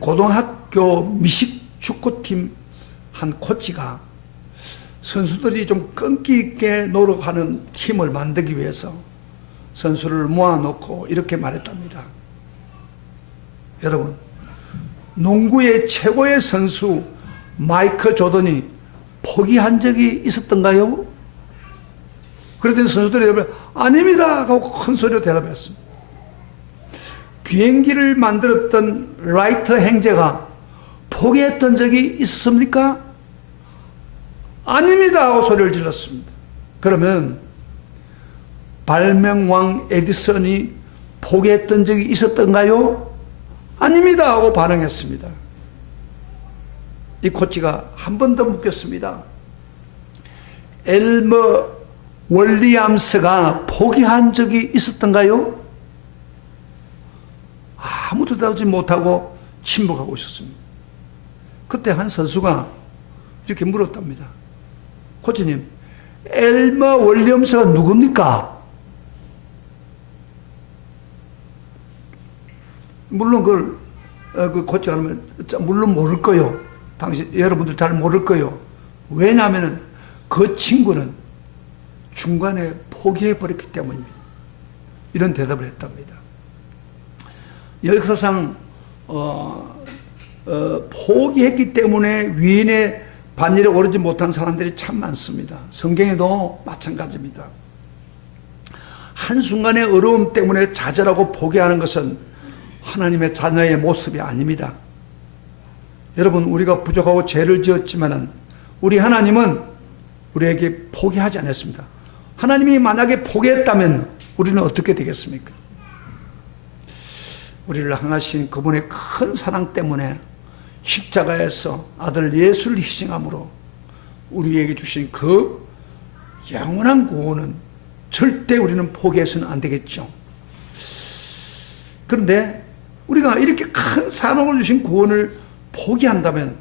고등학교 미식 축구팀 한 코치가 선수들이 좀 끈기 있게 노력하는 팀을 만들기 위해서 선수를 모아놓고 이렇게 말했답니다. 여러분, 농구의 최고의 선수 마이클 조던이 포기한 적이 있었던가요? 그랬더니 선수들이 아닙니다 하고 큰 소리로 대답했습니다. 비행기를 만들었던 라이트 형제가 포기했던 적이 있었습니까? 아닙니다 하고 소리를 질렀습니다. 그러면 발명왕 에디슨이 포기했던 적이 있었던가요? 아닙니다 하고 반응했습니다. 이 코치가 한 번 더 묻겠습니다. 엘머 윌리엄스가 포기한 적이 있었던가요? 아무도 대답하지 못하고 침묵하고 있었습니다. 그때 한 선수가 이렇게 물었답니다. 코치님, 엘머 윌리엄스가 누굽니까? 물론 그 코치가 하면 물론 모를 거요. 여러분들 잘 모를 거요. 왜냐하면 그 친구는 중간에 포기해버렸기 때문입니다. 이런 대답을 했답니다. 역사상 포기했기 때문에 위인의 반열에 오르지 못한 사람들이 참 많습니다. 성경에도 마찬가지입니다. 한순간의 어려움 때문에 좌절하고 포기하는 것은 하나님의 자녀의 모습이 아닙니다. 여러분, 우리가 부족하고 죄를 지었지만은 우리 하나님은 우리에게 포기하지 않았습니다. 하나님이 만약에 포기했다면 우리는 어떻게 되겠습니까? 우리를 향하신 그분의 큰 사랑 때문에 십자가에서 아들 예수를 희생함으로 우리에게 주신 그 영원한 구원은 절대 우리는 포기해서는 안 되겠죠. 그런데 우리가 이렇게 큰 사랑을 주신 구원을 포기한다면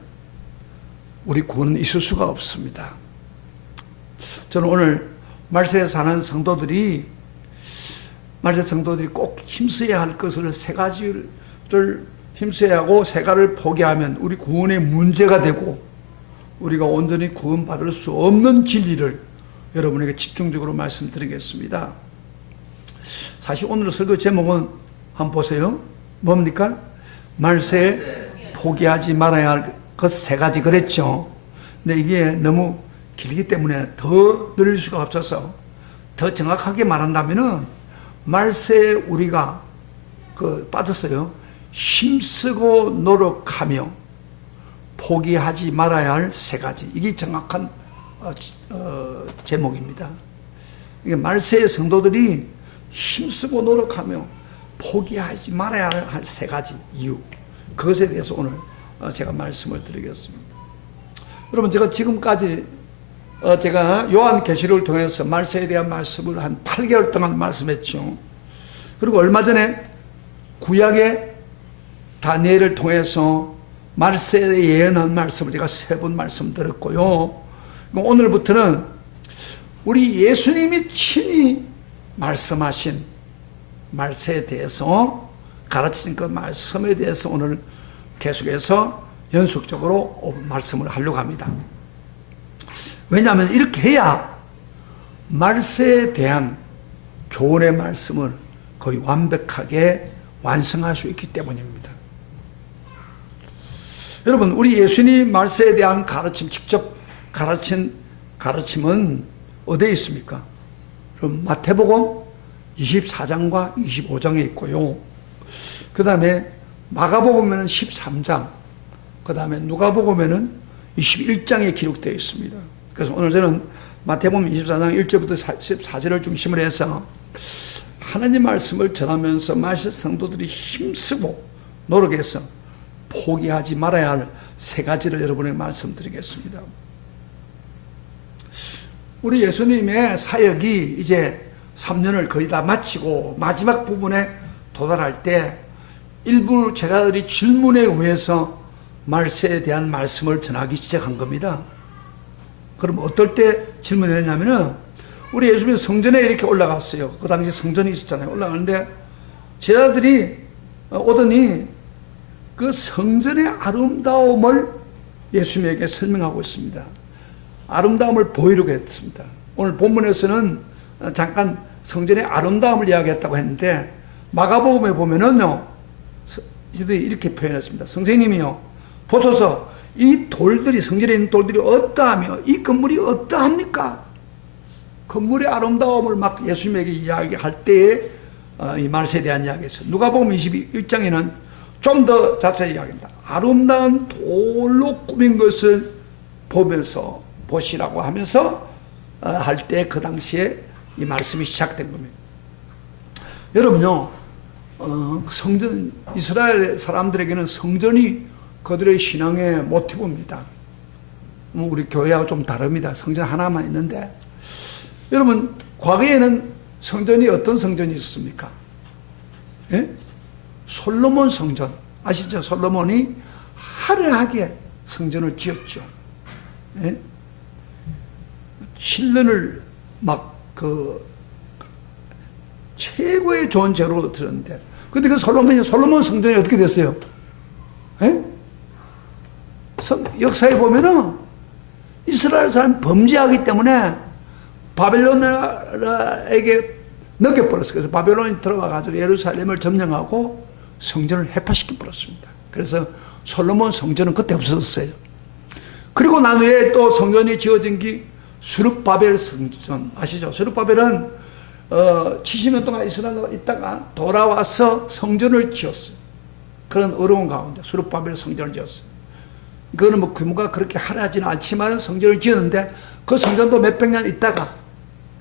우리 구원은 있을 수가 없습니다. 저는 오늘 말세에 사는 성도들이 꼭 힘써야 할 것을 세 가지를 힘써야 하고 세 가지를 포기하면 우리 구원의 문제가 되고 우리가 온전히 구원받을 수 없는 진리를 여러분에게 집중적으로 말씀드리겠습니다. 사실 오늘 설교 제목은 한번 보세요. 뭡니까? 말세에 포기하지 말아야 할 것 세 가지 그랬죠. 근데 이게 너무 길기 때문에 더 늘릴 수가 없어서 더 정확하게 말한다면은 말세에 우리가 빠졌어요. 힘쓰고 노력하며 포기하지 말아야 할 세 가지. 이게 정확한 제목입니다. 이게 말세의 성도들이 힘쓰고 노력하며 포기하지 말아야 할 세 가지 이유. 그것에 대해서 오늘 제가 말씀을 드리겠습니다. 여러분, 제가 지금까지 제가 요한계시록을 통해서 말세에 대한 말씀을 한 8개월 동안 말씀했죠. 그리고 얼마 전에 구약의 다니엘을 통해서 말세에 예언한 말씀을 제가 3번 말씀드렸고요. 오늘부터는 우리 예수님이 친히 말씀하신 말세에 대해서 가르치신 그 말씀에 대해서 오늘 계속해서 연속적으로 말씀을 하려고 합니다. 왜냐하면 이렇게 해야 말세에 대한 교훈의 말씀을 거의 완벽하게 완성할 수 있기 때문입니다. 여러분, 우리 예수님 말세에 대한 가르침, 직접 가르친 가르침은 어디에 있습니까? 그럼 마태복음 24장과 25장에 있고요. 그 다음에 마가복음에는 13장, 그 다음에 누가복음에는 21장에 기록되어 있습니다. 그래서 오늘 저는 마태복음 24장 1절부터 14절을 중심으로 해서 하나님 말씀을 전하면서 말세 성도들이 힘쓰고 노력해서 포기하지 말아야 할 세 가지를 여러분에게 말씀드리겠습니다. 우리 예수님의 사역이 이제 3년을 거의 다 마치고 마지막 부분에 도달할 때 일부 제자들이 질문에 의해서 말세에 대한 말씀을 전하기 시작한 겁니다. 그럼 어떨 때 질문을 했냐면은 우리 예수님이 성전에 이렇게 올라갔어요. 그 당시 성전이 있었잖아요. 올라가는데 제자들이 오더니 그 성전의 아름다움을 예수님에게 설명하고 있습니다. 아름다움을 보이려고 했습니다. 오늘 본문에서는 잠깐 성전의 아름다움을 이야기했다고 했는데 마가복음에 보면은요, 이들이 이렇게 표현했습니다. 선생님이요, 보소서, 이 돌들이, 성전에 있는 돌들이 어떠하며 이 건물이 어떠합니까? 건물의 아름다움을 막 예수님에게 이야기할 때에 이 말세에 대한 이야기였어요. 누가복음 21장에는 좀 더 자세히 이야기합니다. 아름다운 돌로 꾸민 것을 보면서 보시라고 하면서 할 때 그 당시에 이 말씀이 시작된 겁니다. 여러분요, 성전, 이스라엘 사람들에게는 성전이 그들의 신앙의 모티브입니다. 우리 교회하고 좀 다릅니다. 성전 하나만 있는데, 여러분, 과거에는 성전이 어떤 성전이 있었습니까? 예? 솔로몬 성전. 아시죠? 솔로몬이 화려하게 성전을 지었죠. 예? 실론을 막 최고의 좋은 재료로 들었는데, 근데 그 솔로몬 성전이 어떻게 됐어요? 예? 역사에 보면은 이스라엘 사람 범죄하기 때문에 바벨론에게 넘겨버렸어요. 그래서 바벨론이 들어가가지고 예루살렘을 점령하고 성전을 해파시켜 버렸습니다. 그래서 솔로몬 성전은 그때 없어졌어요. 그리고 난 후에 또 성전이 지어진 게 스룹바벨 성전 아시죠? 스룹바벨은 70년 동안 이스라엘에 있다가 돌아와서 성전을 지었어요. 그런 어려운 가운데 스룹바벨 성전을 지었어요. 그거는 뭐 규모가 그렇게 화려하지는 않지만 성전을 지었는데 그 성전도 몇백 년 있다가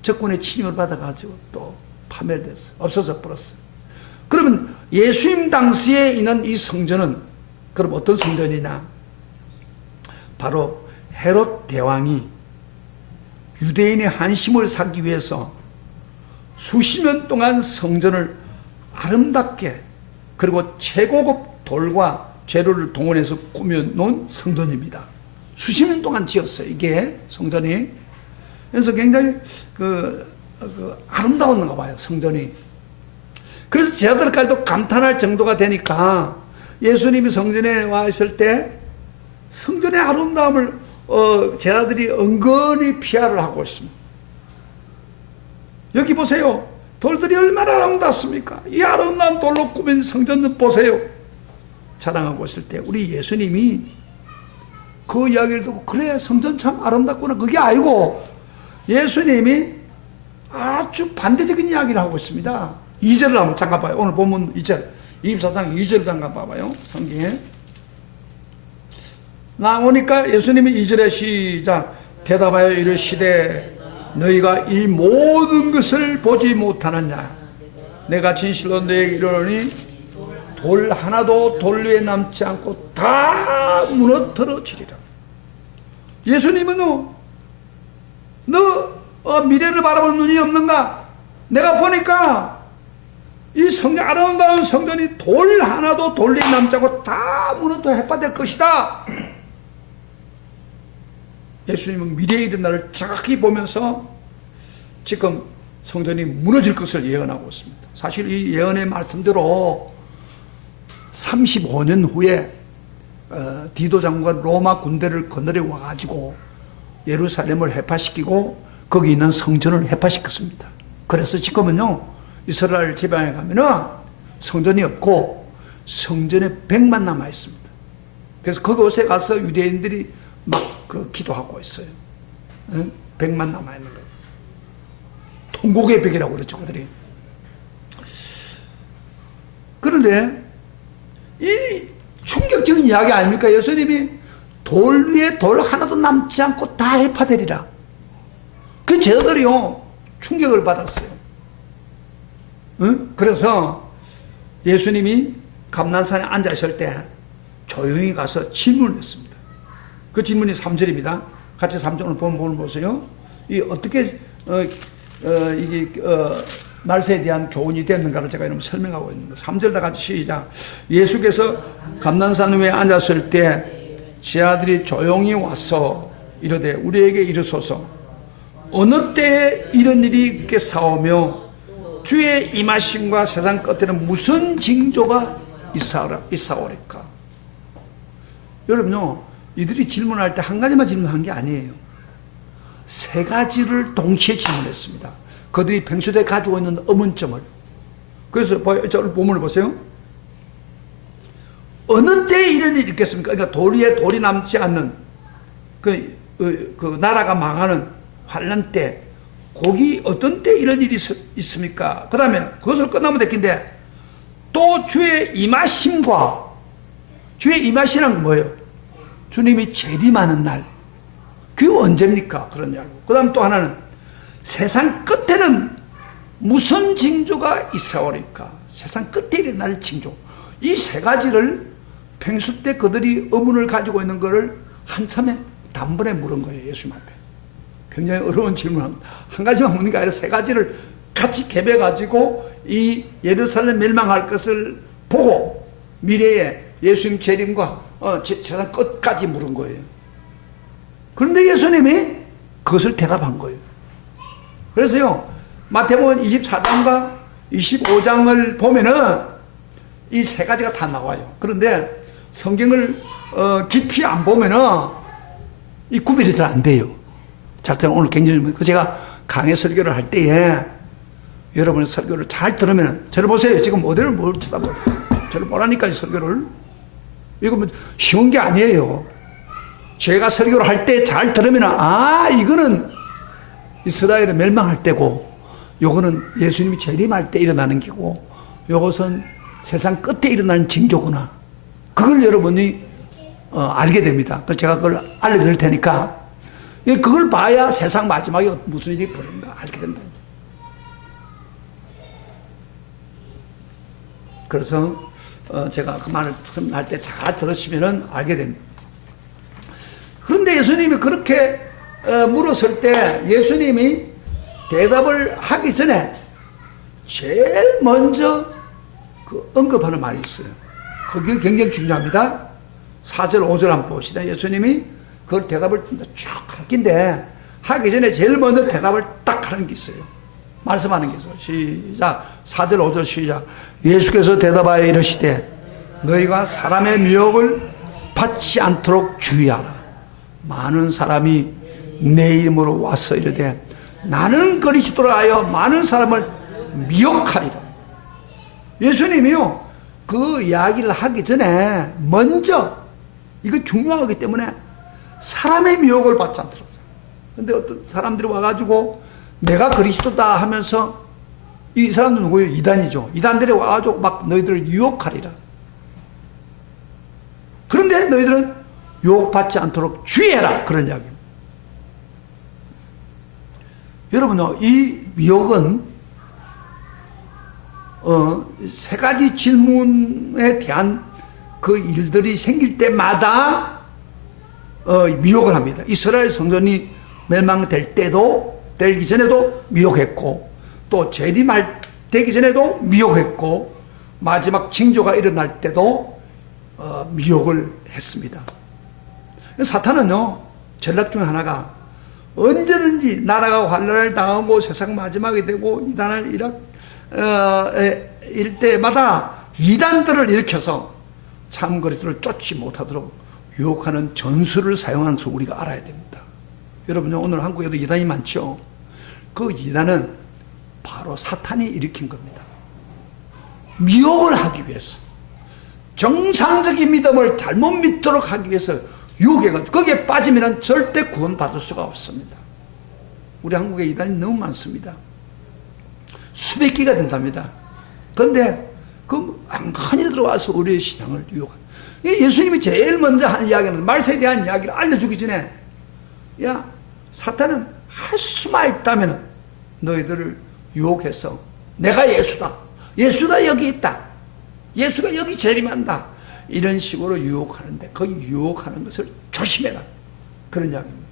적군의 침입을 받아가지고 또 파멸됐어요. 없어져 버렸어요. 그러면 예수님 당시에 있는 이 성전은 그럼 어떤 성전이냐? 바로 헤롯 대왕이 유대인의 한심을 사기 위해서 수십 년 동안 성전을 아름답게 그리고 최고급 돌과 재료를 동원해서 꾸며놓은 성전입니다. 수십 년 동안 지었어요. 이게 성전이. 그래서 굉장히 아름다웠는가 봐요. 성전이. 그래서 제자들까지도 감탄할 정도가 되니까 예수님이 성전에 와 있을 때 성전의 아름다움을 제자들이 은근히 피하를 하고 있습니다. 여기 보세요. 돌들이 얼마나 아름답습니까? 이 아름다운 돌로 꾸민 성전 보세요. 자랑하고 있을 때 우리 예수님이 그 이야기를 듣고 그래 성전 참 아름답구나 그게 아니고 예수님이 아주 반대적인 이야기를 하고 있습니다. 2절을 한번 잠깐 봐요. 오늘 본문 2절 24장 2절 잠깐 봐봐요. 성경에 나오니까 예수님이 2절에 시작 대답하여 이르시되 너희가 이 모든 것을 보지 못하느냐 내가 진실로 너희에게 이르노니 돌 하나도 돌 위에 남지 않고 다 무너뜨려지리라. 예수님은 너 미래를 바라보는 눈이 없는가? 내가 보니까 이 성전 아름다운 성전이 돌 하나도 돌 위에 남지 않고 다 무너뜨려 해파될 것이다. 예수님은 미래에 이른 날을 정확히 보면서 지금 성전이 무너질 것을 예언하고 있습니다. 사실 이 예언의 말씀대로 35년 후에 디도 장군과 로마 군대를 거느려 와가지고 예루살렘을 해파시키고 거기 있는 성전을 해파시켰습니다. 그래서 지금은요 이스라엘 지방에 가면은 성전이 없고 성전에 100만 남아 있습니다. 그래서 그곳에 가서 유대인들이 막 기도하고 있어요. 100만 남아 있는 거예요. 통곡의 벽이라고 그러죠 그들이. 그런데 이 충격적인 이야기 아닙니까? 예수님이 돌 위에 돌 하나도 남지 않고 다 해파되리라. 그 제자들이요 충격을 받았어요. 응? 그래서 예수님이 감난산에 앉아 있을 때 조용히 가서 질문을 했습니다. 그 질문이 3절입니다. 같이 3절을 보세요. 이 어떻게 이게 말세에 대한 교훈이 됐는가를 제가 이렇게 설명하고 있는 거예요. 3절 다 같이 시작. 예수께서 감난산 위에 앉았을 때 제자들이 조용히 와서 이르되 우리에게 이르소서 어느 때에 이런 일이 있겠사오며 주의 임하심과 세상 끝에는 무슨 징조가 있사오리까. 여러분요, 이들이 질문할 때 한 가지만 질문한 게 아니에요. 세 가지를 동시에 질문했습니다. 그들이 평소에 가지고 있는 의문점을. 그래서 저 본문을 보세요. 어느 때에 이런 일이 있겠습니까? 그러니까 도리에 돌이 남지 않는 그 나라가 망하는 환난 때, 거기 어떤 때 이런 일이 있습니까? 그 다음에 그것을 끝나면 됐긴데, 또 주의 임하심과, 주의 임하시는 건 뭐예요? 주님이 재림하는 날. 그게 언제입니까? 그런 이야기. 그 다음 또 하나는 세상 끝에는 무슨 징조가 있어오리까? 세상 끝에 일어날 징조. 이 세 가지를 평소 때 그들이 의문을 가지고 있는 것을 한참에 단번에 물은 거예요. 예수님 앞에. 굉장히 어려운 질문. 한 가지만 묻는 게 아니라 세 가지를 같이 갭해가지고 이 예루살렘 멸망할 것을 보고 미래에 예수님 재림과 세상 끝까지 물은 거예요. 그런데 예수님이 그것을 대답한 거예요. 그래서요, 마태복음 24장과 25장을 보면은 이 세 가지가 다 나와요. 그런데 성경을 깊이 안 보면은 이 구별이 잘 안 돼요. 잘 때는 오늘 굉장히, 제가 강의 설교를 할 때에 여러분의 설교를 잘 들으면, 저를 보세요. 지금 어디를 뭘 쳐다봐요. 저를 보라니까 이 설교를. 이거 뭐 쉬운 게 아니에요. 제가 설교를 할 때 잘 들으면, 이거는 이스라엘을 멸망할 때고, 요거는 예수님이 재림할 때 일어나는 기고, 요것은 세상 끝에 일어나는 징조구나. 그걸 여러분이 알게 됩니다. 그래서 제가 그걸 알려드릴 테니까, 그걸 봐야 세상 마지막에 무슨 일이 벌어진가 알게 된다. 그래서 제가 그 말을 할 때 잘 들으시면 알게 됩니다. 그런데 예수님이 그렇게 물었을 때 예수님이 대답을 하기 전에 제일 먼저 언급하는 말이 있어요. 그게 굉장히 중요합니다. 4절 5절 한번 봅시다. 예수님이 그걸 대답을 쭉 할긴데 하기 전에 제일 먼저 대답을 딱 하는 게 있어요. 말씀하는 게 있어요. 시작. 4절 5절 시작. 예수께서 대답하여 이르시되 너희가 사람의 미혹을 받지 않도록 주의하라. 많은 사람이 내 이름으로 와서 이르되 나는 그리스도라 하여 많은 사람을 미혹하리라. 예수님이요, 그 이야기를 하기 전에 먼저, 이거 중요하기 때문에 사람의 미혹을 받지 않도록. 근데 어떤 사람들이 와가지고 내가 그리스도다 하면서, 이 사람들은 누구예요? 이단이죠. 이단들이 와가지고 막 너희들을 유혹하리라. 그런데 너희들은 유혹받지 않도록 주의해라. 그런 이야기입니다. 여러분요, 이 미혹은 세 가지 질문에 대한 그 일들이 생길 때마다 미혹을 합니다. 이스라엘 성전이 멸망될 때도, 되기 전에도 미혹했고, 또 재림할 되기 전에도 미혹했고, 마지막 징조가 일어날 때도 미혹을 했습니다. 사탄은요, 전략 중 하나가 언제든지 나라가 환란을 당하고 세상 마지막이 되고 이단을 일 때마다 이단들을 일으켜서 참 그리스도를 쫓지 못하도록 유혹하는 전술을 사용하는 것을 우리가 알아야 됩니다. 여러분요, 오늘 한국에도 이단이 많죠. 그 이단은 바로 사탄이 일으킨 겁니다. 미혹을 하기 위해서, 정상적인 믿음을 잘못 믿도록 하기 위해서 유혹해가지고 거기에 빠지면 절대 구원받을 수가 없습니다. 우리 한국에 이단이 너무 많습니다. 수백 개가 된답니다. 그런데 그 한칸이 들어와서 우리의 신앙을 유혹한. 예수님이 제일 먼저 한 이야기는, 말세에 대한 이야기를 알려주기 전에, 야, 사탄은 할 수만 있다면 너희들을 유혹해서 내가 예수다, 예수가 여기 있다, 예수가 여기 재림한다, 이런 식으로 유혹하는데, 그 유혹하는 것을 조심해라. 그런 이야기입니다.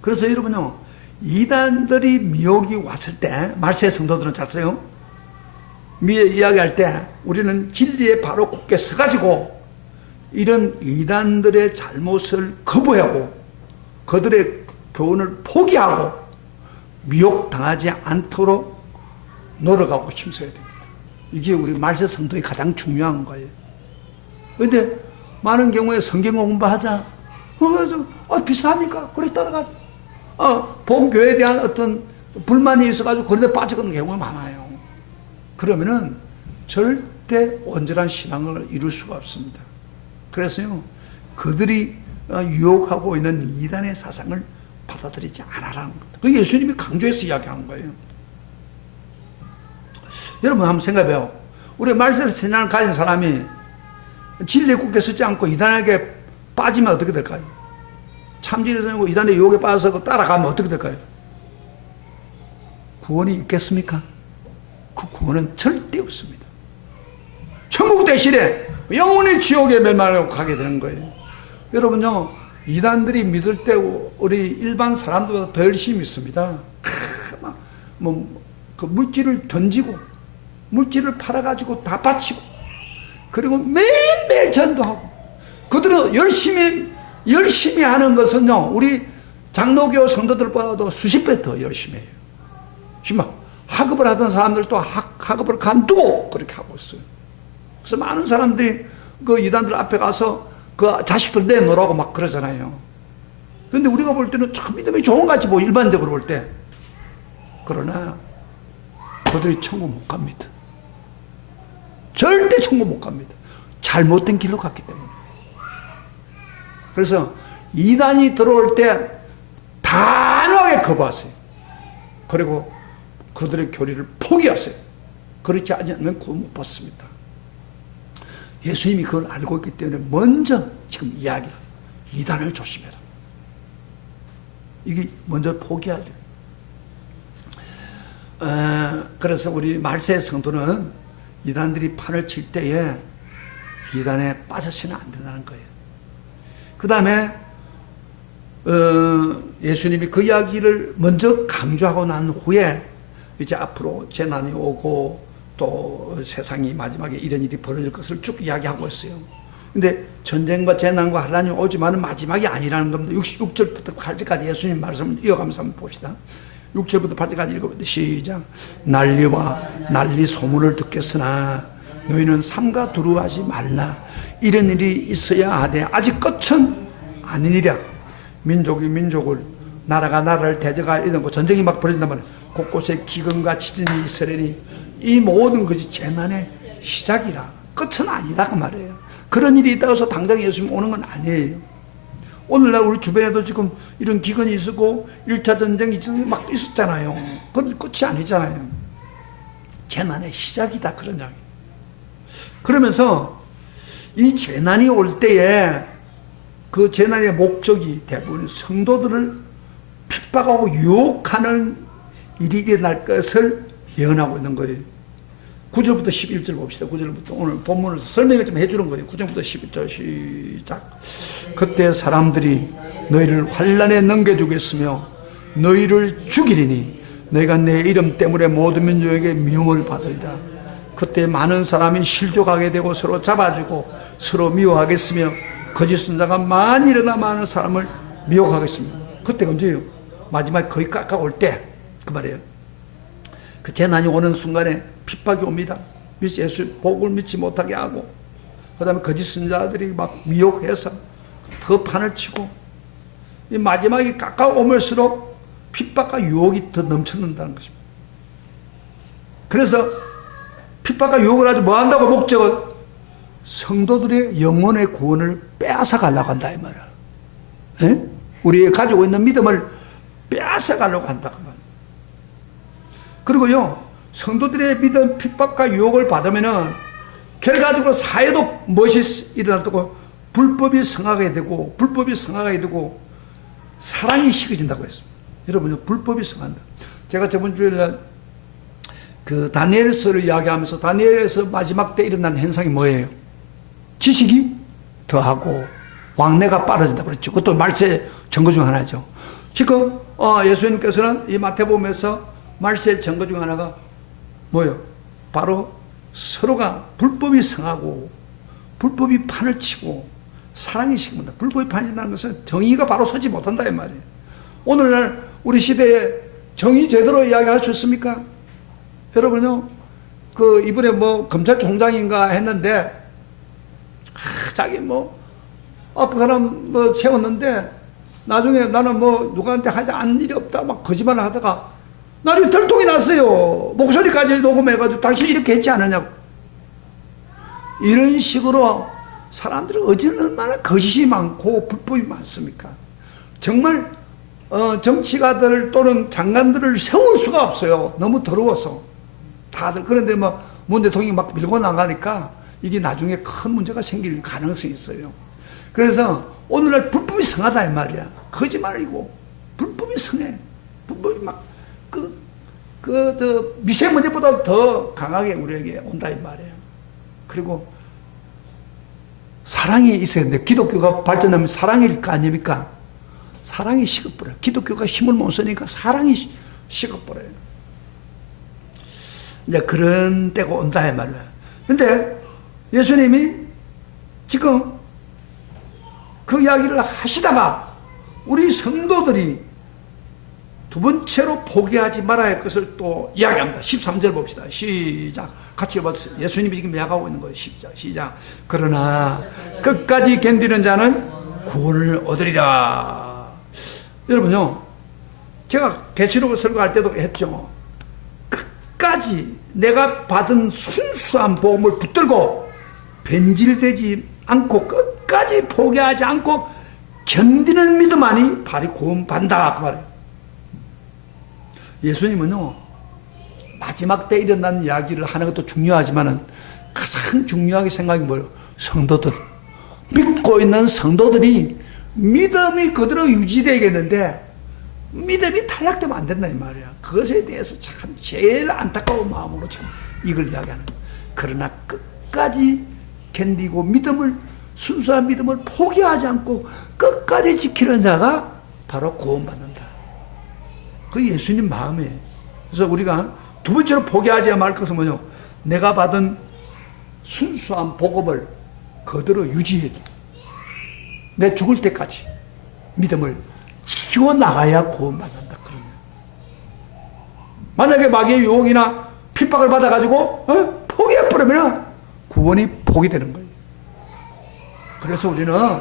그래서 여러분요, 이단들이 미혹이 왔을 때, 말세 성도들은 잘 써요. 이야기할 때 우리는 진리에 바로 굳게 서가지고 이런 이단들의 잘못을 거부하고 그들의 교훈을 포기하고 미혹당하지 않도록 노력하고 힘써야 됩니다. 이게 우리 말세 성도의 가장 중요한 거예요. 그런데 많은 경우에 성경 공부하자. 비슷하니까 그래 따라가자. 본교회에 대한 어떤 불만이 있어가지고 그런데 빠져가는 경우가 많아요. 그러면은 절대 온전한 신앙을 이룰 수가 없습니다. 그래서요, 그들이 유혹하고 있는 이단의 사상을 받아들이지 않아라는 겁니다. 그 예수님이 강조해서 이야기하는 거예요. 여러분 한번 생각해봐요. 우리 말세에서 신앙을 가진 사람이 진리에 굳게 서지 않고 이단에게 빠지면 어떻게 될까요? 참진에서 되고 이단의 유혹에 빠져서 따라가면 어떻게 될까요? 구원이 있겠습니까? 그 구원은 절대 없습니다. 천국 대신에 영원히 지옥에 멸망하고 가게 되는 거예요. 여러분요, 이단들이 믿을 때 우리 일반 사람들보다 더 열심히 믿습니다. 그 물질을 던지고 물질을 팔아가지고 다 바치고 그리고 매일매일 전도하고 그들은 열심히 하는 것은요, 우리 장로교 성도들보다도 수십 배 더 열심히 해요. 정말 학업을 하던 사람들도 학업을 간두고 그렇게 하고 있어요. 그래서 많은 사람들이 그 이단들 앞에 가서 그 자식들 내놓으라고 막 그러잖아요. 그런데 우리가 볼 때는 참 믿음이 좋은 것 같지, 뭐 일반적으로 볼 때. 그러나 그들이 천국 못 갑니다. 절대 천국 못 갑니다. 잘못된 길로 갔기 때문에. 그래서 이단이 들어올 때 단호하게 거부하세요. 그리고 그들의 교리를 포기하세요. 그렇지 않으면 구원 못 받습니다. 예수님이 그걸 알고 있기 때문에 먼저 지금 이야기, 이단을 조심해라. 이게 먼저 포기하죠. 그래서 우리 말세 성도는 이단들이 판을 칠 때에 이단에 빠져서는 안 된다는 거예요. 그 다음에 예수님이 그 이야기를 먼저 강조하고 난 후에 이제 앞으로 재난이 오고 또 세상이 마지막에 이런 일이 벌어질 것을 쭉 이야기하고 있어요. 근데 전쟁과 재난과 환란이 오지만 마지막이 아니라는 겁니다. 6절부터 8절까지 예수님 말씀을 이어가면서 한번 봅시다. 6절부터 8절까지 읽어봅니다. 시작. 난리와 난리 소문을 듣겠으나 너희는 삼가 두려워하지 말라. 이런 일이 있어야 하되 아직 끝은 아니니라. 민족이 민족을, 나라가 나라를 대적할 이런 거 전쟁이 막 벌어진단 말이에요. 곳곳에 기근과 지진이 있으려니 이 모든 것이 재난의 시작이라. 끝은 아니다 그 말이에요. 그런 일이 있다고 해서 당장 예수님 오는 건 아니에요. 오늘날 우리 주변에도 지금 이런 기근이 있었고 1차 전쟁이 막 있었잖아요. 그건 끝이 아니잖아요. 재난의 시작이다 그런 이야기. 그러면서 이 재난이 올 때에 그 재난의 목적이 대부분 성도들을 핍박하고 유혹하는 일이 일어날 것을 예언하고 있는 거예요. 9절부터 11절 봅시다. 9절부터 오늘 본문을 설명을 좀 해주는 거예요. 9절부터 11절 시작. 그때 사람들이 너희를 환난에 넘겨주겠으며 너희를 죽이리니 너희가 내 이름 때문에 모든 민족에게 미움을 받으리라. 그때 많은 사람이 실족하게 되고 서로 잡아주고 서로 미워하겠으며 거짓 선자가 많이 일어나 많은 사람을 미혹하겠습니다. 그때가 언제예요? 마지막에 거의 깎아올 때 그 말이에요. 그 재난이 오는 순간에 핍박이 옵니다. 예수 복을 믿지 못하게 하고 그 다음에 거짓 선자들이 막 미혹해서 더 판을 치고 이 마지막에 깎아오면서록 핍박과 유혹이 더 넘쳐난다는 것입니다. 그래서 핍박과 유혹을 아주 뭐 한다고 목적은 성도들의 영혼의 구원을 빼앗아 가려고 한다 이 말이야. 에? 우리가 가지고 있는 믿음을 빼앗아 가려고 한다 그 말이야. 그리고요, 성도들의 믿음 핍박과 유혹을 받으면은 결과적으로 사회도 무엇이 일어나고 불법이 성하게 되고 사랑이 식어진다고 했습니다. 여러분, 불법이 성한다. 제가 저번 주일날 그 다니엘서를 이야기하면서 다니엘에서 마지막 때 일어난 현상이 뭐예요? 지식이 더하고 왕래가 빠르진다고 그랬죠. 그것도 말세 증거 중 하나죠. 지금 예수님께서는 이 마태복음에서 말세의 증거 중 하나가 뭐예요? 바로 서로가 불법이 성하고 불법이 판을 치고 사랑이 식는다. 불법이 판이라는 것은 정의가 바로 서지 못한다 이 말이에요. 오늘날 우리 시대에 정의 제대로 이야기할 수 있습니까? 여러분요, 그 이번에 뭐 검찰총장인가 했는데 자기 뭐 그 사람 뭐 세웠는데 나중에 나는 뭐 누구한테 하지 않은 일이 없다 막 거짓말을 하다가 나중에 들통이 났어요. 목소리까지 녹음해가지고 당신 이렇게 했지 않느냐고. 이런 식으로 사람들은 얼마나 거짓이 많고 불법이 많습니까? 정말 정치가들 또는 장관들을 세울 수가 없어요. 너무 더러워서. 다들. 그런데 뭐 문 대통령이 막 밀고 나가니까 이게 나중에 큰 문제가 생길 가능성이 있어요. 그래서 오늘날 불법이 성하다 이 말이야. 거짓말이고 불법이 성해. 불법이 막 미세먼지보다 더 강하게 우리에게 온다 이 말이에요. 그리고 사랑이 있어야 되는데 기독교가 발전하면 사랑일 거 아닙니까? 사랑이 식어버려요. 기독교가 힘을 못 쓰니까 사랑이 식어버려요. 이제 그런 때가 온다 이 말이에요. 근데 예수님이 지금 그 이야기를 하시다가 우리 성도들이 두 번째로 포기하지 말아야 할 것을 또 이야기합니다. 13절 봅시다. 시작. 같이 읽어보세요. 예수님이 지금 이야기하고 있는 거예요. 시작. 그러나 끝까지 견디는 자는 구원을 얻으리라. 여러분요, 제가 계시록을 설교할 때도 했죠. 끝까지 내가 받은 순수한 복음을 붙들고 변질되지 않고 끝까지 포기하지 않고 견디는 믿음만이 바로 구원받는다 그 말이에요. 예수님은요, 마지막 때 일어난 이야기를 하는 것도 중요하지만은 가장 중요하게 생각이 뭐예요? 성도들, 믿고 있는 성도들이 믿음이 그대로 유지되겠는데 믿음이 탈락되면 안 된다 이 말이야. 그것에 대해서 참 제일 안타까운 마음으로 지금 이걸 이야기하는 거예요. 그러나 끝까지 견디고 믿음을, 순수한 믿음을 포기하지 않고 끝까지 지키는 자가 바로 구원받는다. 그 예수님 마음이에요. 그래서 우리가 두 번째로 포기하지 말 것은 뭐냐? 내가 받은 순수한 복음을 그대로 유지해야 돼. 내 죽을 때까지 믿음을 지키고 나가야 구원받는다. 그러면 만약에 마귀의 유혹이나 핍박을 받아가지고 포기해버리면 구원이 포기되는 거예요. 그래서 우리는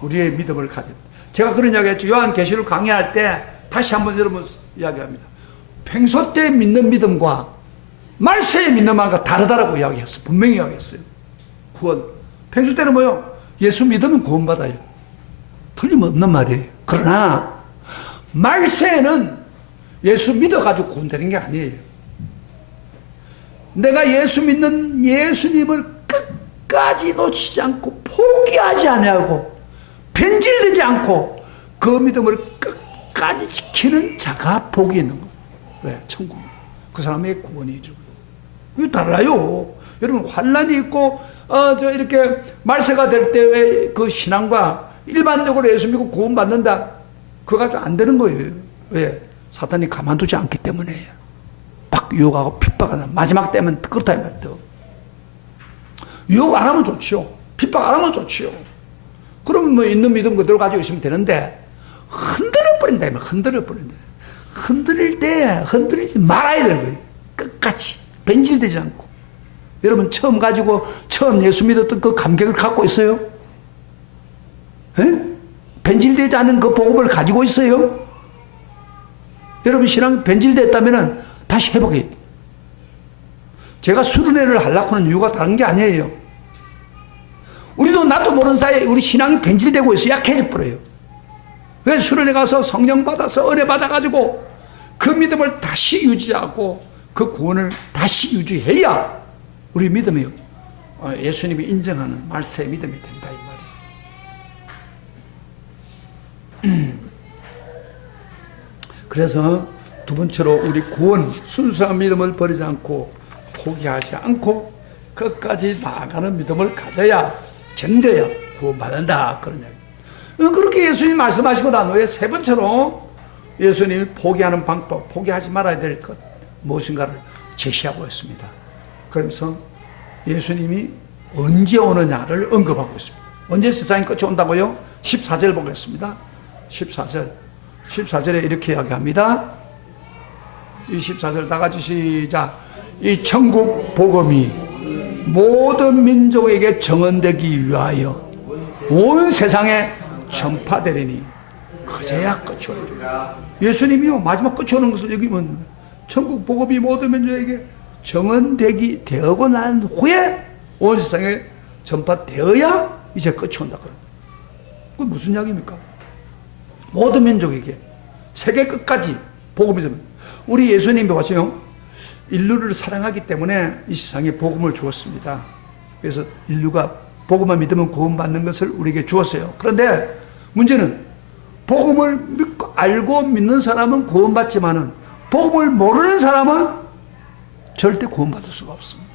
우리의 믿음을 가져야 돼. 제가 그런 이야기 했죠. 요한계시록 강의할 때 다시 한번 여러분 이야기합니다. 평소 때 믿는 믿음과 말세에 믿는 마음과 다르다라고 이야기했어요. 분명히 이야기했어요. 구원. 평소 때는 뭐요? 예수 믿으면 구원받아요. 틀림없는 말이에요. 그러나 말세에는 예수 믿어가지고 구원되는 게 아니에요. 내가 예수 믿는 예수님을 끝까지 놓치지 않고 포기하지 아니하고 변질되지 않고 그 믿음을 끝까지 지키는 자가 복이 있는 거예요. 왜? 천국. 그 사람의 구원이 이루어져요. 이거 달라요. 여러분 환난이 있고 이렇게 말세가 될 때의 그 신앙과 일반적으로 예수 믿고 구원받는다. 그거 가지고 안 되는 거예요. 왜? 사탄이 가만두지 않기 때문에 막 유혹하고 핍박하는 마지막 때면 그렇다 이 말이죠. 유혹 안 하면 좋지요. 핍박 안 하면 좋지요. 그러면 뭐 있는 믿음 그대로 가지고 있으면 되는데 흔들어 버린다. 흔들어 버린다. 흔들릴 때 흔들리지 말아야 되는 거예요. 끝까지 변질되지 않고. 여러분 처음 예수 믿었던 그 감격을 갖고 있어요? 에? 변질되지 않은 그 복음을 가지고 있어요? 여러분 신앙이 변질됐다면 다시 회복해야 돼요. 제가 수련회를 하려고는 이유가 다른 게 아니에요. 우리도 나도 모르는 사이에 우리 신앙이 변질되고 있어 약해져 버려요. 그래서 수련회 가서 성령 받아서 은혜 받아가지고 그 믿음을 다시 유지하고 그 구원을 다시 유지해야 우리 믿음이요. 예수님이 인정하는 말세의 믿음이 된다 이 말이에요. 그래서 두 번째로 우리 구원, 순수한 믿음을 버리지 않고 포기하지 않고 끝까지 나아가는 믿음을 가져야 견뎌야 구원받는다 그런 이야기. 그렇게 예수님이 말씀하시고 난 후에 세 번째로 예수님이 포기하는 방법, 포기하지 말아야 될 것 무엇인가를 제시하고 있습니다. 그러면서 예수님이 언제 오느냐를 언급하고 있습니다. 언제 세상이 끝이 온다고요? 14절 보겠습니다. 14절에 이렇게 이야기합니다. 이 14절 다 같이 시작. 이 천국 복음이 모든 민족에게 정언되기 위하여 온 세상에 전파되리니 그제야 끝이 오리라. 예수님이요 마지막 끝이 오는 것을 여기 보면 천국 복음이 모든 민족에게 정언되기 되고 난 후에 온 세상에 전파되어야 이제 끝이 온다. 그건 무슨 이야기입니까? 모든 민족에게 세계 끝까지 복음이 됩니다. 우리 예수님이 와서요 인류를 사랑하기 때문에 이 세상에 복음을 주었습니다. 그래서 인류가 복음만 믿으면 구원받는 것을 우리에게 주었어요. 그런데 문제는 복음을 믿고 알고 믿는 사람은 구원받지만은 복음을 모르는 사람은 절대 구원받을 수가 없습니다.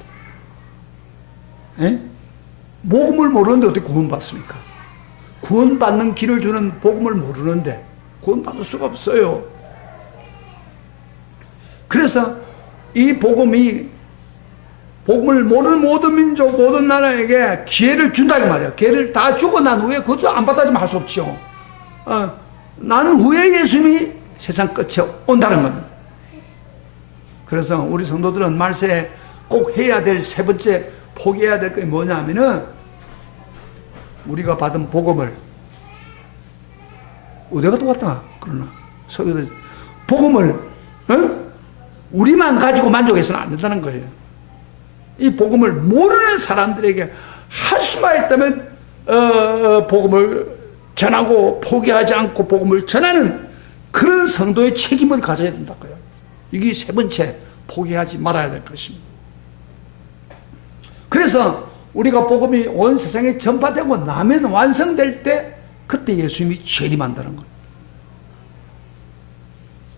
에? 복음을 모르는데 어떻게 구원받습니까? 구원받는 길을 주는 복음을 모르는데 구원받을 수가 없어요. 그래서 이 복음을 모르는 모든 민족, 모든 나라에게 기회를 준다 이 말이에요. 기회를 다 주고 난 후에 그것도 안 받아주면 할 수 없죠. 나는 후에 예수님이 세상 끝에 온다는 겁니다. 그래서 우리 성도들은 말세에 꼭 해야 될 세 번째 포기해야 될 게 뭐냐면은 우리가 받은 복음을 어디가 또 왔다 그러나 소유들 복음을 우리만 가지고 만족해서는 안 된다는 거예요. 이 복음을 모르는 사람들에게 할 수만 있다면 복음을 전하고 포기하지 않고 복음을 전하는 그런 성도의 책임을 가져야 된다고요. 이게 세 번째 포기하지 말아야 될 것입니다. 그래서 우리가 복음이 온 세상에 전파되고 나면 완성될 때 그때 예수님이 재림한다는 거예요.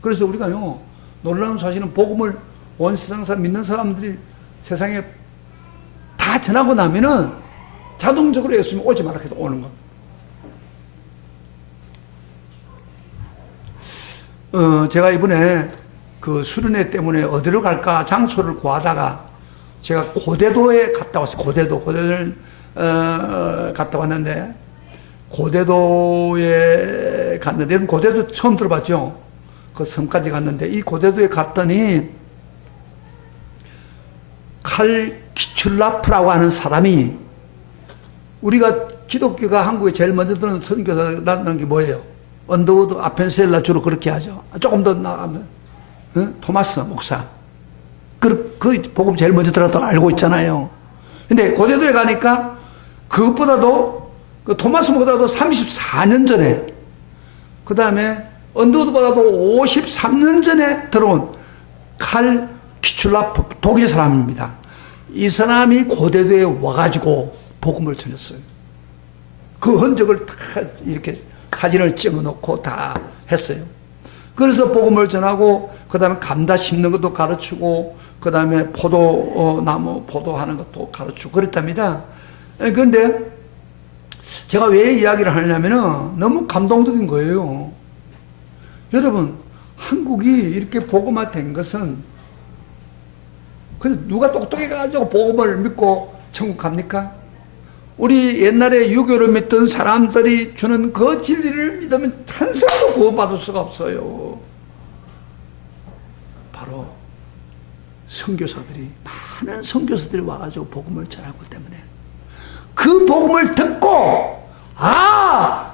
그래서 우리가요 놀라운 사실은 복음을 온 세상 사람 믿는 사람들이 세상에 다 전하고 나면은 자동적으로 예수님이 오지 말라 해도 오는 겁니다. 제가 이번에 그 수련회 때문에 어디로 갈까 장소를 구하다가 제가 고대도에 갔다 왔어요. 고대도를 갔다 왔는데 고대도에 갔는데 고대도 처음 들어봤죠. 그 섬까지 갔는데 이 고대도에 갔더니 칼 키출라프라고 하는 사람이 우리가 기독교가 한국에 제일 먼저 들은 선교사라는 게 뭐예요? 언더우드 아펜셀라 주로 그렇게 하죠. 조금 더 나가면 토마스 목사 그 복음 제일 먼저 들었다고 알고 있잖아요. 근데 고대도에 가니까 그것보다도 그 토마스 목사보다도 34년 전에 그 다음에 언더우드보다도 53년 전에 들어온 칼 키출라프 독일 사람입니다. 이 사람이 고대도에 와가지고 복음을 전했어요. 그 흔적을 다 이렇게 사진을 찍어놓고 다 했어요. 그래서 복음을 전하고 그 다음에 감다 심는 것도 가르치고 그 다음에 포도나무 포도하는 것도 가르치고 그랬답니다. 그런데 제가 왜 이야기를 하냐면은 너무 감동적인 거예요. 여러분 한국이 이렇게 복음화된 것은 누가 똑똑해가지고 복음을 믿고 천국 갑니까? 우리 옛날에 유교를 믿던 사람들이 주는 그 진리를 믿으면 한 사람도 구원받을 수가 없어요. 바로 선교사들이 많은 선교사들이 와가지고 복음을 전하고 때문에 그 복음을 듣고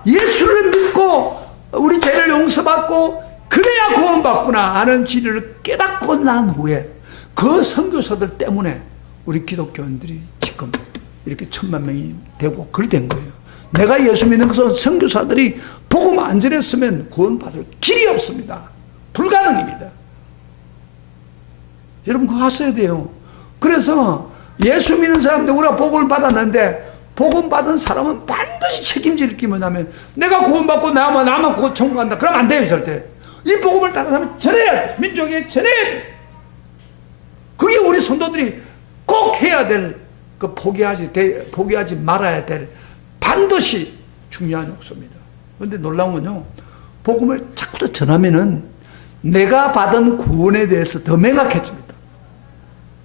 예수를 믿고 우리 죄를 용서받고 그래야 구원받구나 하는 진리를 깨닫고 난 후에 그 선교사들 때문에 우리 기독교인들이 지금 이렇게 1000만 명이 되고 그리 된 거예요. 내가 예수 믿는 것은 선교사들이 복음 안 전했으면 구원받을 길이 없습니다. 불가능입니다. 여러분 그거 하셔야 돼요. 그래서 예수 믿는 사람들 우리가 복음을 받았는데 복음 받은 사람은 반드시 책임질 게 뭐냐면 내가 구원받고 나만 그거 천국 간다. 그러면 안 돼요 절대. 이 복음을 다른 사람이 전해야 돼. 민족에 전해야 돼. 그게 우리 성도들이 꼭 해야 될 그 포기하지 말아야 될 반드시 중요한 요소입니다. 그런데 놀라운 건요, 복음을 자꾸 전하면은 내가 받은 구원에 대해서 더 명확해집니다.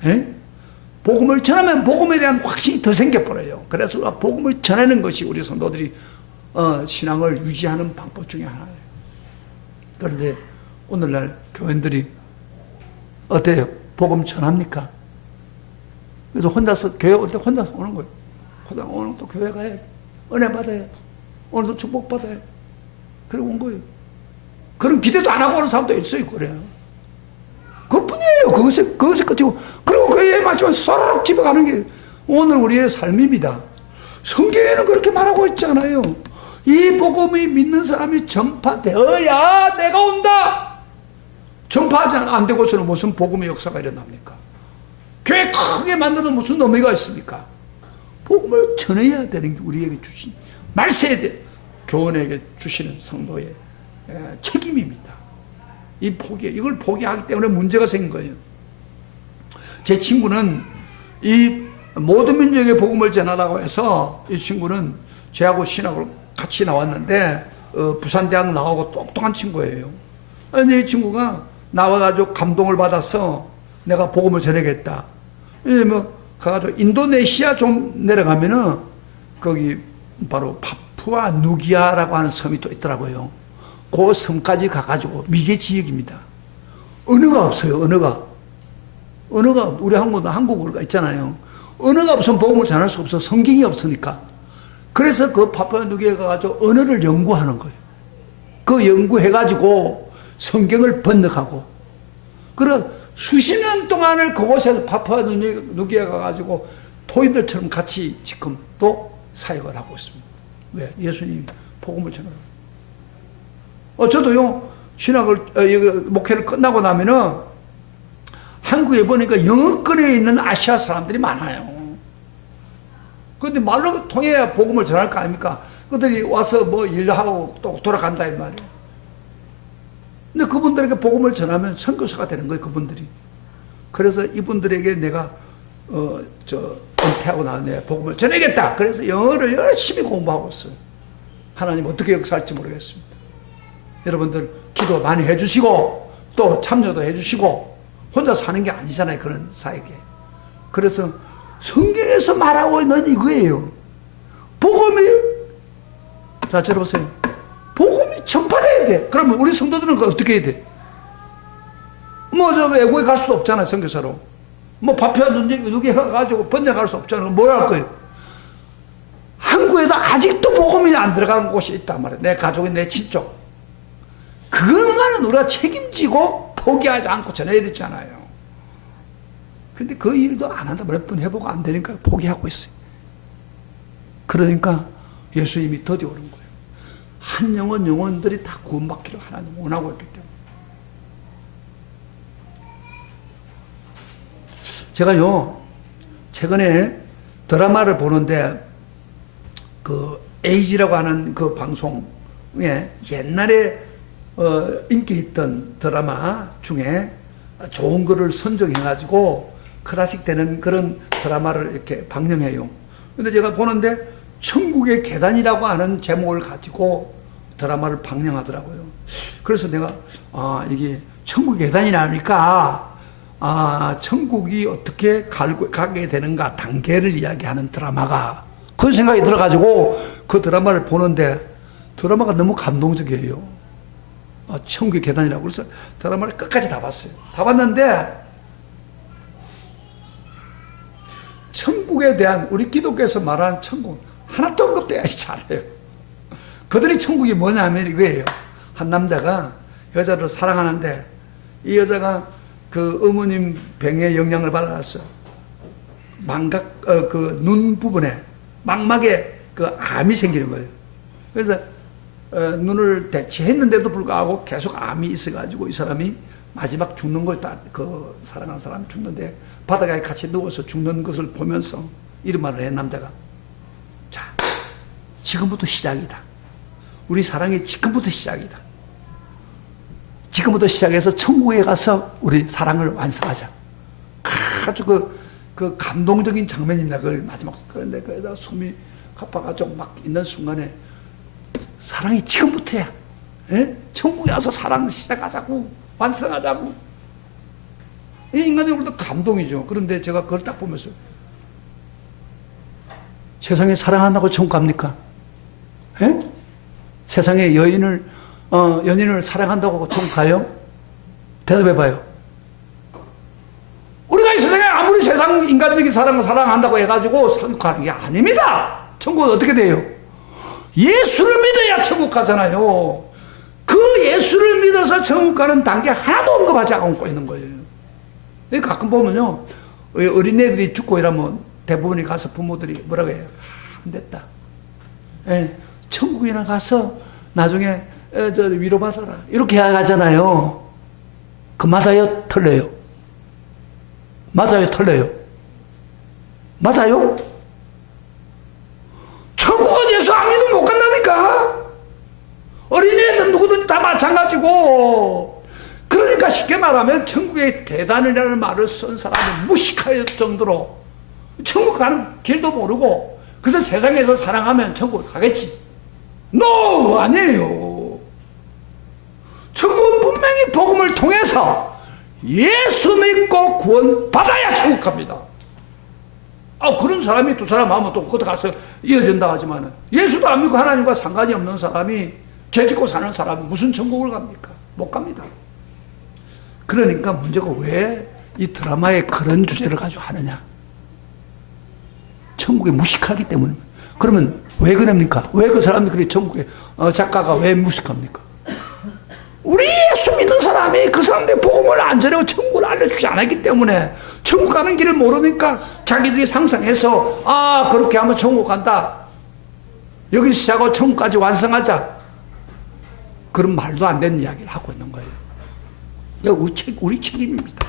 에? 복음을 전하면 복음에 대한 확신이 더 생겨버려요. 그래서 복음을 전하는 것이 우리 성도들이 신앙을 유지하는 방법 중에 하나예요. 그런데 오늘날 교인들이 어때요? 복음 전합니까? 그래서 혼자서 교회 올 때 혼자서 오는 거예요. 혼자 오늘 또 교회 가야지. 은혜 받아야, 오늘도 축복 받아야. 그러고 온 거예요. 그런 기대도 안 하고 오는 사람도 있어요. 그래요. 그것뿐이에요. 그것에 끝이고. 그리고 그에 맞지만 쏘르륵 집에 가는 게 오늘 우리의 삶입니다. 성경에는 그렇게 말하고 있잖아요. 이 복음이 믿는 사람이 전파되어야 내가 온다. 전파하지 안 되고서는 무슨 복음의 역사가 일어납니까? 교회 크게 만드는 무슨 의미가 있습니까? 복음을 전해야 되는 게 우리에게 주신 말세에 교원에게 주시는 성도의 책임입니다. 이걸 포기하기 때문에 문제가 생긴 거예요. 제 친구는 이 모든 민족의 복음을 전하라고 해서 이 친구는 저하고 신학을 같이 나왔는데 부산대학 나오고 똑똑한 친구예요. 근데 이 친구가 나와가지고 감동을 받아서 내가 복음을 전하겠다. 뭐 가가지고 인도네시아 좀 내려가면은 거기 바로 파푸아 누기아라고 하는 섬이 또 있더라고요. 그 섬까지 가가지고 미개 지역입니다. 언어가 없어요. 언어가 우리 한국어가 있잖아요. 언어가 없으면 복음을 전할 수 없어. 성경이 없으니까. 그래서 그 파푸아 누기아에 가가지고 언어를 연구하는 거예요. 그 연구해가지고 성경을 번역하고. 그래 수십 년 동안을 그곳에서 파푸아 누기아에 가가지고 토인들처럼 같이 지금 또 사역을 하고 있습니다. 왜? 예수님이 복음을 전하는. 저도요, 목회를 끝나고 나면은 한국에 보니까 영어권에 있는 아시아 사람들이 많아요. 근데 말로 통해야 복음을 전할 거 아닙니까? 그들이 와서 뭐 일하고 또 돌아간다, 이 말이에요. 근데 그분들에게 복음을 전하면 선교사가 되는 거예요, 그분들이. 그래서 이분들에게 내가, 은퇴하고 나서 내가 복음을 전하겠다. 그래서 영어를 열심히 공부하고 있어요. 하나님 어떻게 역사할지 모르겠습니다. 여러분들 기도 많이 해주시고 또 참여도 해주시고 혼자 사는 게 아니잖아요. 그런 사역에. 그래서 성경에서 말하고 있는 이거예요. 복음이 자 들어보세요. 복음이 전파돼야 돼. 그러면 우리 성도들은 어떻게 해야 돼? 뭐 저 외국에 갈 수도 없잖아요. 선교사로. 뭐 파푸아 누기아에 가가지고 번역할 수 없잖아요. 뭐 할 거예요? 한국에도 아직도 복음이 안 들어간 곳이 있단 말이에요. 내 가족인 내 친족. 그것만은 우리가 책임지고 포기하지 않고 전해야 되잖아요. 근데 그 일도 안 한다. 몇 번 해보고 안 되니까 포기하고 있어요. 그러니까 예수님이 더디 오는 거예요. 한 영혼들이 다 구원받기를 하나님 원하고 있기 때문에. 제가요, 최근에 드라마를 보는데, 그, 에이지라고 하는 그 방송에 옛날에 인기 있던 드라마 중에 좋은 거를 선정해가지고 클래식 되는 그런 드라마를 이렇게 방영해요. 근데 제가 보는데 천국의 계단이라고 하는 제목을 가지고 드라마를 방영하더라고요. 그래서 내가, 이게 천국의 계단이라니까, 천국이 어떻게 가게 되는가 단계를 이야기하는 드라마가 그런 생각이 들어가지고 그 드라마를 보는데 드라마가 너무 감동적이에요. 천국의 계단이라고. 그래서 드라마를 끝까지 다 봤어요. 다 봤는데 천국에 대한 우리 기독교에서 말하는 천국 하나도 언급되지 않아요. 그들이 천국이 뭐냐면 이거예요. 한 남자가 여자를 사랑하는데 이 여자가 그 어머님 병의 영향을 받아서 망각, 그 눈 부분에 망막에 그 암이 생기는 거예요. 그래서 눈을 대체했는데도 불구하고 계속 암이 있어가지고 이 사람이 마지막 죽는 걸 그 사랑하는 사람이 죽는데 바닥에 같이 누워서 죽는 것을 보면서 이런 말을 해, 남자가. 자, 지금부터 시작이다. 우리 사랑이 지금부터 시작이다. 지금부터 시작해서 천국에 가서 우리 사랑을 완성하자. 아주 그 감동적인 장면입니다. 그걸 마지막. 그런데 거기다 숨이 가빠가지고 막 있는 순간에 사랑이 지금부터야. 예? 천국에 와서 사랑 시작하자고. 완성하자고. 이 인간적으로도 감동이죠. 그런데 제가 그걸 딱 보면서 세상에 사랑한다고 천국 갑니까? 예? 세상에 연인을 사랑한다고 천국 가요? 대답해봐요. 우리가 이 세상에 아무리 세상 인간적인 사랑을 사랑한다고 해가지고 천국 가는 게 아닙니다. 천국은 어떻게 돼요? 예수를 믿어야 천국 가잖아요. 그 예수를 믿어서 천국 가는 단계 하나도 언급하지 않고 있는 거예요. 가끔 보면요, 어린애들이 죽고 이러면 대부분이 가서 부모들이 뭐라고 해요? 안 됐다. 예, 천국이나 가서 나중에 위로받아라. 이렇게 하잖아요. 그 맞아요? 틀려요? 맞아요? 틀려요? 맞아요? 천국에 대해서 안 믿으면 못 간다니까. 어린애들 누구든지 다 마찬가지고. 그러니까 쉽게 말하면 천국의 계단이라는 말을 쓴 사람이 무식할 정도로 천국 가는 길도 모르고 그래서 세상에서 사랑하면 천국 가겠지. No! 아니에요. 천국은 분명히 복음을 통해서 예수 믿고 구원 받아야 천국 갑니다. 그런 사람이 두 사람 하면 또 그것도 가서 이어진다 하지만 예수도 안 믿고 하나님과 상관이 없는 사람이 죄 짓고 사는 사람은 무슨 천국을 갑니까? 못 갑니다. 그러니까 문제가 왜 이 드라마에 그런 주제를 가지고 하느냐? 천국에 무식하기 때문에. 그러면 왜 그럽니까? 왜 그 사람들이 천국에 작가가 왜 무식합니까? 우리 예수 믿는 사람이 그 사람들의 복음을 안 전하고 천국을 알려주지 않았기 때문에 천국 가는 길을 모르니까 자기들이 상상해서 그렇게 하면 천국 간다. 여기 시작하고 천국까지 완성하자. 그런 말도 안 되는 이야기를 하고 있는 거예요. 우리 책임입니다.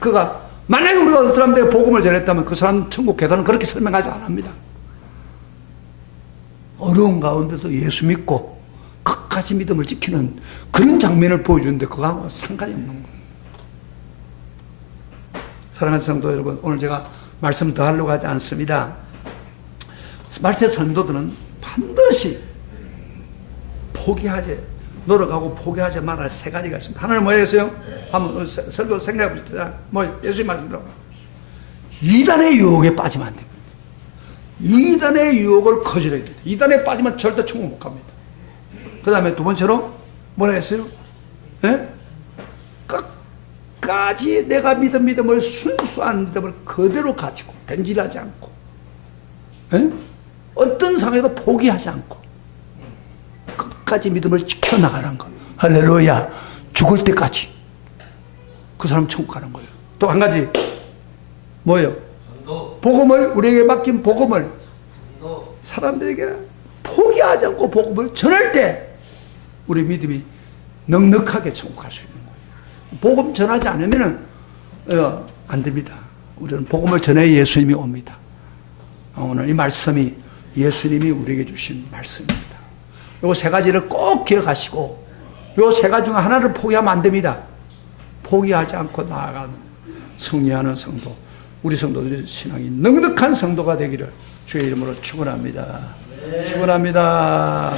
그가 만약에 우리가 그 사람들에게 복음을 전했다면 그 사람 천국 계단은 그렇게 설명하지 않습니다. 어려운 가운데서 예수 믿고 끝까지 믿음을 지키는 그런 장면을 보여주는데 그거하고 상관이 없는 거예요. 사랑하는 성도 여러분, 오늘 제가 말씀 더 하려고 하지 않습니다. 말세 선도들은 반드시 노력하고 포기하지 말할 세 가지가 있습니다. 하나는 뭐였어요? 한번 설교 생각해 보십시다. 예수님 말씀대로. 이단의 유혹에 빠지면 안 됩니다. 이단의 유혹을 거절해야 됩니다. 이단에 빠지면 절대 천국 못 갑니다. 그 다음에 두 번째로 뭐라 했어요? 예? 끝까지 내가 믿은 믿음을 순수한 믿음을 그대로 가지고 변질하지 않고 예? 어떤 상황에도 포기하지 않고 끝까지 믿음을 지켜나가는 거. 할렐루야. 죽을 때까지 그 사람 천국 가는 거예요. 또 한 가지 뭐예요? 복음을 우리에게 맡긴 복음을 사람들에게 포기하지 않고 복음을 전할 때 우리 믿음이 넉넉하게 천국 갈 수 있는 거예요. 복음 전하지 않으면 안 됩니다. 우리는 복음을 전해야 예수님이 옵니다. 오늘 이 말씀이 예수님이 우리에게 주신 말씀입니다. 요 세 가지를 꼭 기억하시고 요 세 가지 중 하나를 포기하면 안 됩니다. 포기하지 않고 나아가는 승리하는 성도, 우리 성도들의 신앙이 넉넉한 성도가 되기를 주의 이름으로 축원합니다. 축원합니다.